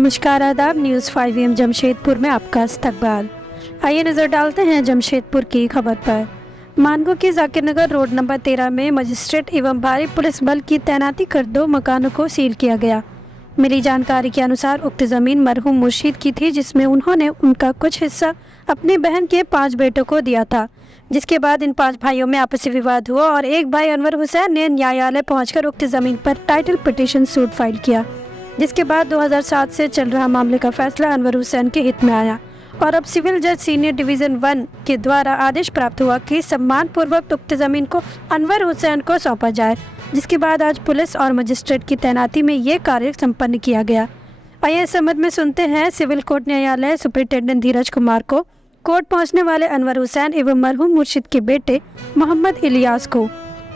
नमस्कार, आदाब। News 5 AM Jamshedpur में आपका इस्तकबाल। आइए नज़र डालते हैं जमशेदपुर की खबर पर। मानगो के जाकिर नगर रोड नंबर 13 में मजिस्ट्रेट एवं भारी पुलिस बल की तैनाती कर 2 मकानों को सील किया गया। मिली जानकारी के अनुसार उक्त ज़मीन मरहूम मुर्शीद की थी, जिसमें उन्होंने उनका कुछ हिस्सा अपनी बहन के 5 बेटों को दिया था। जिसके बाद इन 5 भाइयों में आपसी विवाद हुआ और एक भाई अनवर हुसैन ने न्यायालय पहुंचकर उक्त ज़मीन पर टाइटल पिटीशन सूट फाइल किया। जिसके बाद 2007 से चल रहा मामले का फैसला अनवर हुसैन के हित में आया और अब सिविल जज सीनियर डिवीज़न 1 के द्वारा आदेश प्राप्त हुआ कि सम्मानपूर्वक उक्त ज़मीन को अनवर हुसैन को सौंपा जाए। जिसके बाद आज पुलिस और मजिस्ट्रेट की तैनाती में ये कार्य संपन्न किया गया। आइए इस संबंध में सुनते हैं सिविल कोर्ट न्यायालय सुपरिटेंडेंट धीरज कुमार को, कोर्ट पहुँचने वाले अनवर हुसैन एवं मरहूम मुर्शिद के बेटे मोहम्मद इलियास को,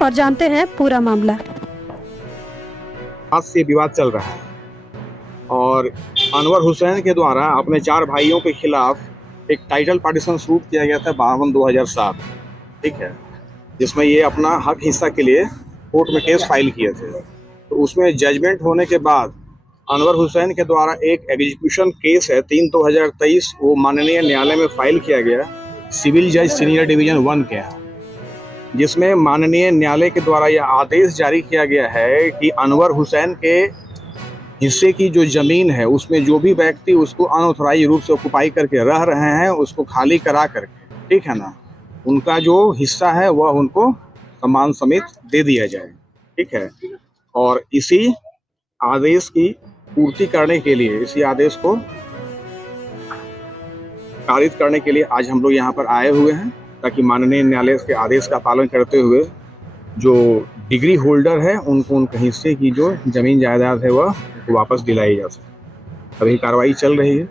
और जानते हैं पूरा मामला। आज से विवाद चल रहा है और अनवर हुसैन के द्वारा अपने 4 भाइयों के खिलाफ एक टाइटल पार्टीशन सूट किया गया था 52/2007, ठीक है, जिसमें ये अपना हक हिस्सा के लिए कोर्ट में केस फाइल किए थे। तो उसमें जजमेंट होने के बाद अनवर हुसैन के द्वारा एक एग्जीक्यूशन केस है 3/2023, वो माननीय न्यायालय में फाइल किया गया सिविल जज सीनियर डिवीज़न 1 के, जिसमें माननीय न्यायालय के द्वारा यह आदेश जारी किया गया है कि अनवर हुसैन के हिस्से की जो ज़मीन है उसमें जो भी व्यक्ति उसको अनऑथराइज रूप से ऑक्युपाई करके रह रहे हैं उसको खाली करा करके, ठीक है ना, उनका जो हिस्सा है वह उनको सम्मान समेत दे दिया जाए, ठीक है। और इसी आदेश की पूर्ति करने के लिए, इसी आदेश को पारित करने के लिए आज हम लोग यहाँ पर आए हुए हैं, ताकि माननीय न्यायालय के आदेश का पालन करते हुए जो डिग्री होल्डर है उनको उनके हिस्से की जो ज़मीन जायदाद है वह वापस दिलाई जा सके। अभी कार्रवाई चल रही है,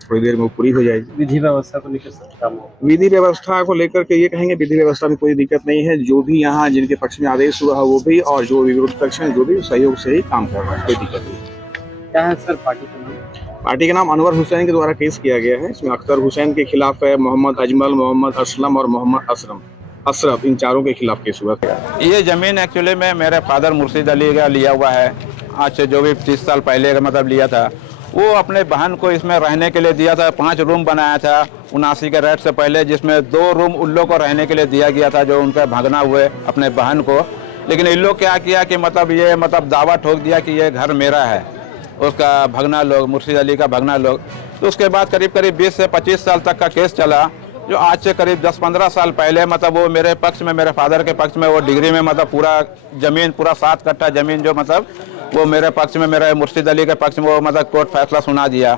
थोड़ी देर में वो पूरी हो जाएगी। विधि व्यवस्था को लेकर विधि व्यवस्था को लेकर के ये कहेंगे, विधि व्यवस्था में कोई दिक्कत नहीं है। जो भी यहाँ जिनके पक्ष में आदेश हुआ है वो भी, और जो विरोध पक्ष में जो भी सहयोग से ही काम कर रहा है, कोई दिक्कत नहीं। क्या है सर पार्टी का नाम? पार्टी का नाम अनवर हुसैन के द्वारा केस किया गया है। इसमें अख्तर हुसैन के खिलाफ है, मोहम्मद अजमल, मोहम्मद असलम और मोहम्मद अशरफ, इन चारों के खिलाफ केस हुआ था। ये ज़मीन एक्चुअली में मेरे फादर मुर्शीद अली का लिया हुआ है। आज से जो भी 30 साल पहले का मतलब लिया था, वो अपने बहन को इसमें रहने के लिए दिया था। 5 रूम बनाया था 79 के रेट से पहले, जिसमें 2 रूम उन लोग को रहने के लिए दिया गया था जो उनका भगना हुए अपने बहन को। लेकिन इन लोग क्या किया कि मतलब ये दावा ठोक दिया कि ये घर मेरा है, उसका भगना लोग, मुर्शीद अली का भगना लोग। तो उसके बाद करीब 20 से 25 साल तक का केस चला, जो आज से करीब 10-15 साल पहले वो मेरे पक्ष में, मेरे फादर के पक्ष में वो डिग्री में पूरा ज़मीन, पूरा 7 कट्ठा ज़मीन जो वो मेरे पक्ष में, मेरे मुर्शीद अली के पक्ष में वो कोर्ट फैसला सुना दिया।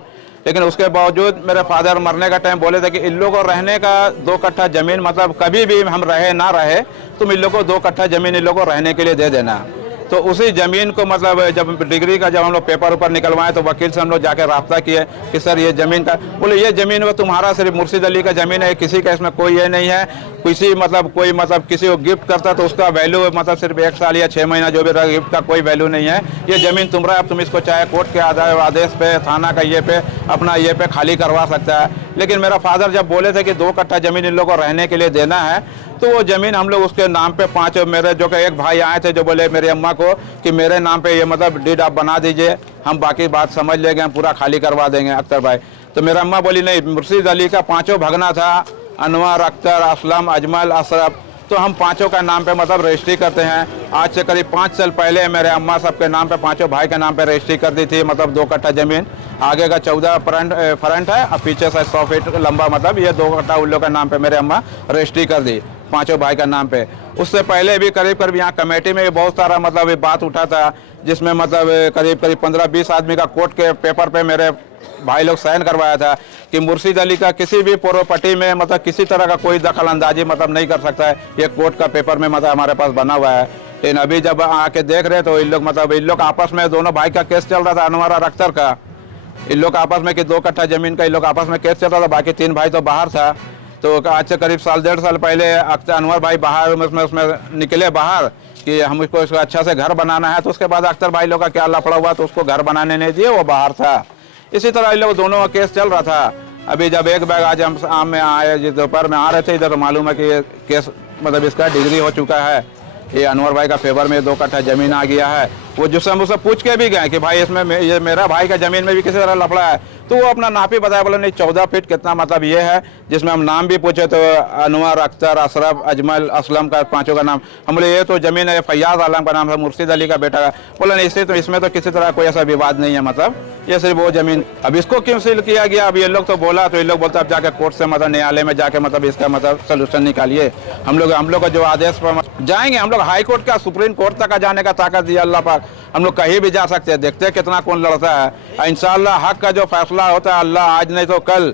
लेकिन उसके बावजूद मेरे फादर मरने का टाइम बोले थे कि इन लोगों को रहने का 2 कट्ठा ज़मीन, कभी भी हम रहे ना रहे, तुम इन लोगों को 2 कट्ठा ज़मीन इन लोगों को रहने के लिए दे देना। तो उसी ज़मीन को जब डिग्री का जब हम लोग पेपर ऊपर निकलवाएं तो वकील से हम लोग जाकर राब्ता किए कि सर ये ज़मीन का, बोले ये ज़मीन वो तुम्हारा सिर्फ मुर्शीद अली का ज़मीन है, किसी का इसमें कोई ये नहीं है। किसी कोई किसी को गिफ्ट करता तो उसका वैल्यू सिर्फ 1 साल या 6 महीना जो भी रहा, गिफ्ट का कोई वैल्यू नहीं है। ये ज़मीन तुम्हारा, अब तुम इसको चाहे कोर्ट के आदेश पे, थाना का ये पे, अपना ये पे खाली करवा सकता है। लेकिन मेरा फादर जब बोले थे कि 2 कट्ठा ज़मीन इन लोगों को रहने के लिए देना है, तो वो ज़मीन हम लोग उसके नाम पे 5, मेरे जो कि एक भाई आए थे जो बोले मेरी अम्मा को कि मेरे नाम पे ये डीड आप बना दीजिए, हम बाकी बात समझ लेंगे, हम पूरा खाली करवा देंगे अख्तर भाई। तो मेरा अम्मा बोली नहीं, मुर्शीद अली का 5 भगना था, अनवर, अख्तर, असलम, अजमल, अशरफ, तो हम 5 का नाम पे रजिस्ट्री करते हैं। आज से करीब 5 साल पहले मेरे अम्मा सबके नाम पे 5 भाई के नाम पे रजिस्ट्री कर दी थी। 2 कट्ठा ज़मीन, आगे का 14 फ्रंट है और पीछे से 100 फीट लंबा, ये 2 कट्ठा उन लोग के नाम पे मेरे अम्मा रजिस्ट्री कर दी 5 भाई का नाम पे। उससे पहले भी करीब यहाँ कमेटी में बहुत सारा ये बात उठा था, जिसमें करीब 15-20 आदमी का कोर्ट के पेपर पे मेरे भाई लोग साइन करवाया था कि मुर्शीद अली का किसी भी प्रॉपर्टी में किसी तरह का कोई दखल अंदाजी नहीं कर सकता है। ये कोर्ट का पेपर में हमारे पास बना हुआ है। लेकिन अभी जब आके देख रहे तो इन लोग आपस में, दोनों भाई का केस चल रहा था, अनवर और अख्तर का, इन लोग आपस में कि 2 कट्ठा ज़मीन का इन लोग आपस में केस चल रहा था, बाकी 3 भाई तो बाहर था। तो आज से करीब 1.5 साल पहले अनवर भाई बाहर उसमें निकले बाहर कि हम इसको अच्छा से घर बनाना है। तो उसके बाद अख्तर भाई लोग का क्या लफड़ा हुआ तो उसको घर बनाने नहीं दिए, वो बाहर था। इसी तरह इन लोग दोनों का केस चल रहा था। अभी जब एक बैग आज हम शाम में आए, दोपहर में आ रहे थे इधर, तो मालूम है कि ये केस इसका डिग्री हो चुका है। ये अनवर भाई का फेवर में 2 कट्ठा ज़मीन आ गया है। वो जिससे हम उससे पूछ के भी गए कि भाई इसमें ये मेरा भाई का ज़मीन में भी किसी तरह लफड़ा है, तो वो अपना नाप ही बताया, बोला नहीं 14 फीट कितना मतलब ये है। जिसमें हम नाम भी पूछे तो अनवर, अख्तर, अशरफ, अजमल, असलम का 5 का नाम, हम बोले ये तो ज़मीन है फैयाज आलम का नाम है, मुर्शिद अली का बेटा का। बोला नहीं इससे तो इसमें तो किसी तरह कोई ऐसा विवाद नहीं है, मतलब ये सिर्फ वो ज़मीन। अब इसको क्यों सील किया गया, अब ये लोग तो बोला, तो ये लोग बोलते अब जाके कोर्ट से मतलब न्यायालय में जाके मतलब इसका मतलब सोल्यूशन निकालिए। हम लोग का जो आदेश पर जाएंगे, हम लोग हाई कोर्ट का, सुप्रीम कोर्ट तक जाने का ताकत दिया अल्लाह पाक। हम लोग कहीं भी जा सकते हैं, देखते हैं कितना कौन लड़ता है। इंशाअल्लाह हक का जो फैसला होता है, अल्लाह आज नहीं तो कल,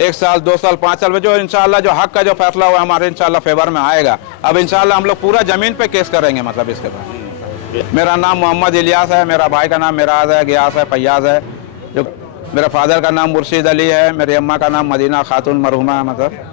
1 साल 2 साल 5 साल में जो इंशाअल्लाह जो हक का जो फैसला हुआ हमारे इंशाअल्लाह फेवर में आएगा। अब इंशाअल्लाह हम लोग पूरा ज़मीन पे केस करेंगे मतलब इसके बाद। मेरा नाम मोहम्मद इलियास है, मेरा भाई का नाम मिराज है, गियास है, फैयाज है। जो मेरा फादर का नाम मुर्शिद अली है, मेरी अम्मा का नाम मदीना खातून मरहुमा है मतलब।